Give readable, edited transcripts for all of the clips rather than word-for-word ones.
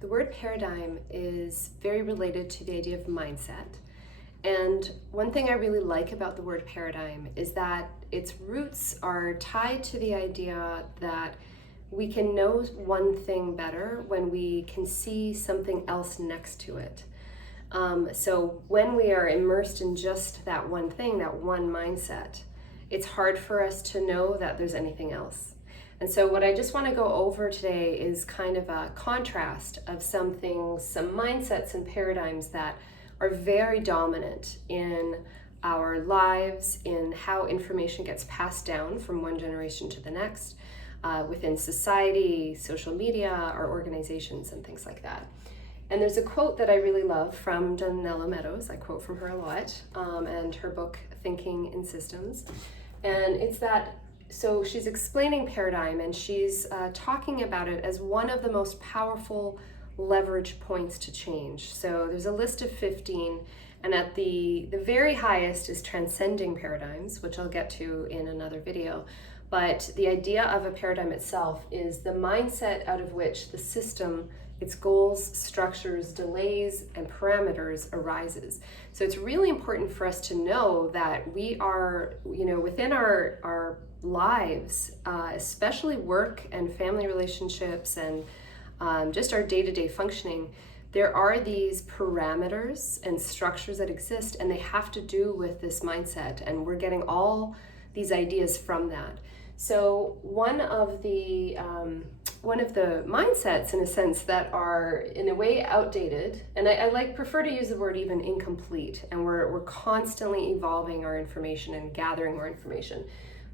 The word paradigm is very related to the idea of mindset. And one thing I really like about the word paradigm is that its roots are tied to the idea that we can know one thing better when we can see something else next to it. So when we are immersed in just that one thing, that one mindset, it's hard for us to know that there's anything else. And so what I just want to go over today is kind of a contrast of some things, some mindsets and paradigms that are very dominant in our lives, in how information gets passed down from one generation to the next, within society, social media, our organizations, and things like that. And there's a quote that I really love from Donella Meadows. I quote from her a lot, and her book, Thinking in Systems. And it's that, so she's explaining paradigm, and she's talking about it as one of the most powerful leverage points to change. So there's a list of 15, and at the very highest is transcending paradigms, which I'll get to in another video. But the idea of a paradigm itself is the mindset out of which the system, its goals, structures, delays, and parameters arises. So it's really important for us to know that we are, within our lives, especially work and family relationships and just our day-to-day functioning, there are these parameters and structures that exist, and they have to do with this mindset, and we're getting all these ideas from that. So one of the mindsets, in a sense, that are in a way outdated, and I prefer to use the word even incomplete, and we're constantly evolving our information and gathering more information.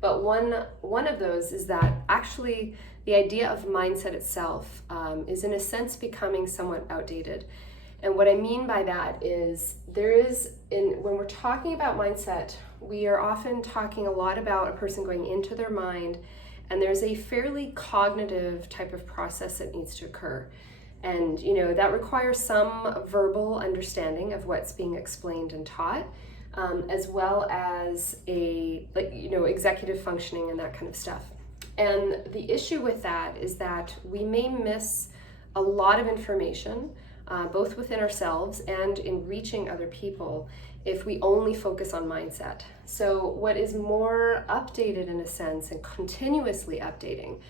But one of those is that actually the idea of mindset itself is in a sense becoming somewhat outdated. And what I mean by that is when we're talking about mindset, we are often talking a lot about a person going into their mind, and there's a fairly cognitive type of process that needs to occur. And that requires some verbal understanding of what's being explained and taught, as well as executive functioning and that kind of stuff. And the issue with that is that we may miss a lot of information, both within ourselves and in reaching other people, if we only focus on mindset. So what is more updated in a sense and continuously updating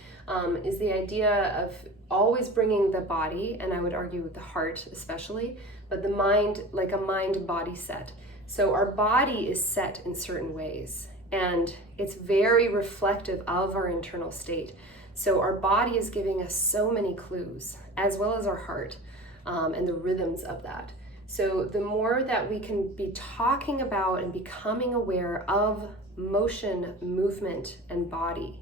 is the idea of always bringing the body, and I would argue with the heart especially, but the mind, like a mind-body set. So our body is set in certain ways, and it's very reflective of our internal state. So our body is giving us so many clues, as well as our heart, and the rhythms of that. So the more that we can be talking about and becoming aware of motion, movement, and body,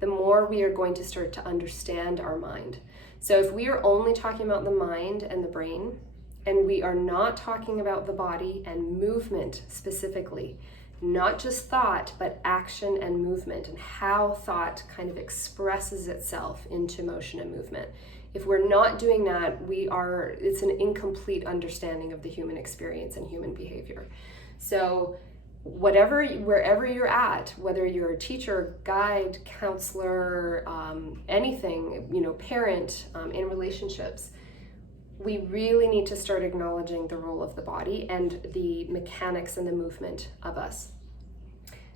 the more we are going to start to understand our mind. So if we are only talking about the mind and the brain, and we are not talking about the body and movement specifically, not just thought, but action and movement, and how thought kind of expresses itself into motion and movement. If we're not doing that, it's an incomplete understanding of the human experience and human behavior. So wherever you're at, whether you're a teacher, guide, counselor, anything, parent, in relationships, we really need to start acknowledging the role of the body and the mechanics and the movement of us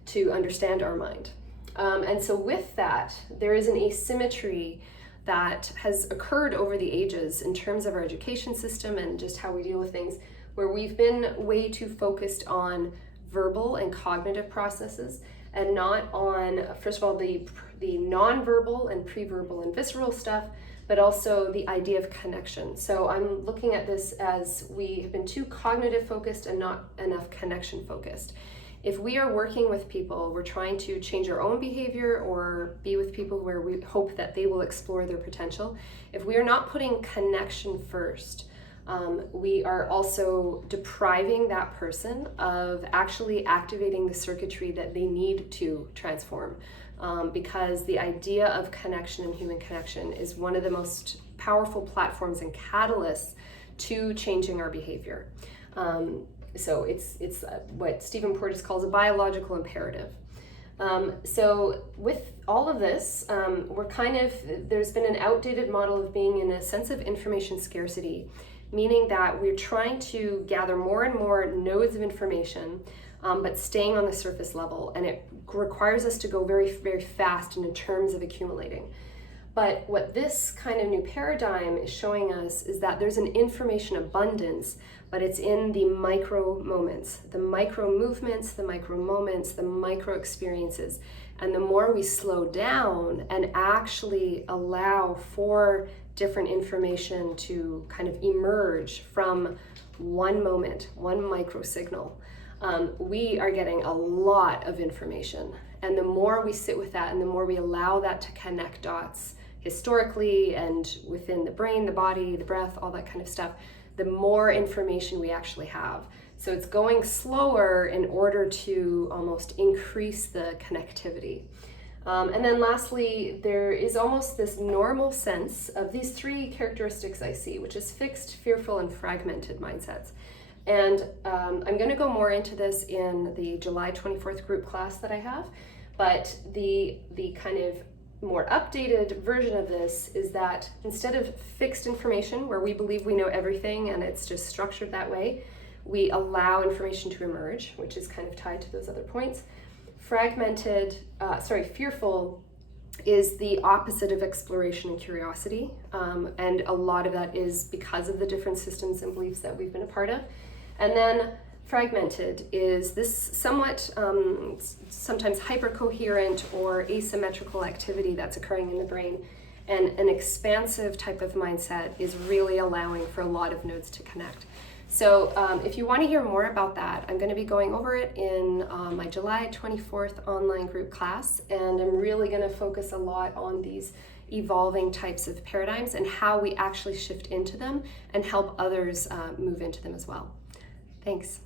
to understand our mind. And so with that, there is an asymmetry that has occurred over the ages in terms of our education system and just how we deal with things, where we've been way too focused on verbal and cognitive processes and not on, first of all, the non-verbal and pre-verbal and visceral stuff, but also the idea of connection. So I'm looking at this as we have been too cognitive focused and not enough connection focused. If we are working with people, we're trying to change our own behavior or be with people where we hope that they will explore their potential. If we are not putting connection first, we are also depriving that person of actually activating the circuitry that they need to transform. Because the idea of connection and human connection is one of the most powerful platforms and catalysts to changing our behavior. So it's what Stephen Porges calls a biological imperative. So with all of this, there's been an outdated model of being in a sense of information scarcity, meaning that we're trying to gather more and more nodes of information, but staying on the surface level. And it requires us to go very, very fast in terms of accumulating. But what this kind of new paradigm is showing us is that there's an information abundance, but it's in the micro moments, the micro movements, the micro moments, the micro experiences. And the more we slow down and actually allow for different information to kind of emerge from one moment, one micro signal, we are getting a lot of information. And the more we sit with that and the more we allow that to connect dots historically and within the brain, the body, the breath, all that kind of stuff, the more information we actually have. So it's going slower in order to almost increase the connectivity. And then lastly, there is almost this normal sense of these three characteristics I see, which is fixed, fearful, and fragmented mindsets. And I'm going to go more into this in the July 24th group class that I have. But the kind of more updated version of this is that instead of fixed information where we believe we know everything and it's just structured that way, we allow information to emerge, which is kind of tied to those other points. Fearful is the opposite of exploration and curiosity, and a lot of that is because of the different systems and beliefs that we've been a part of. And then fragmented is this somewhat sometimes hypercoherent or asymmetrical activity that's occurring in the brain. And an expansive type of mindset is really allowing for a lot of nodes to connect. So if you want to hear more about that, I'm going to be going over it in my July 24th online group class. And I'm really going to focus a lot on these evolving types of paradigms and how we actually shift into them and help others move into them as well. Thanks.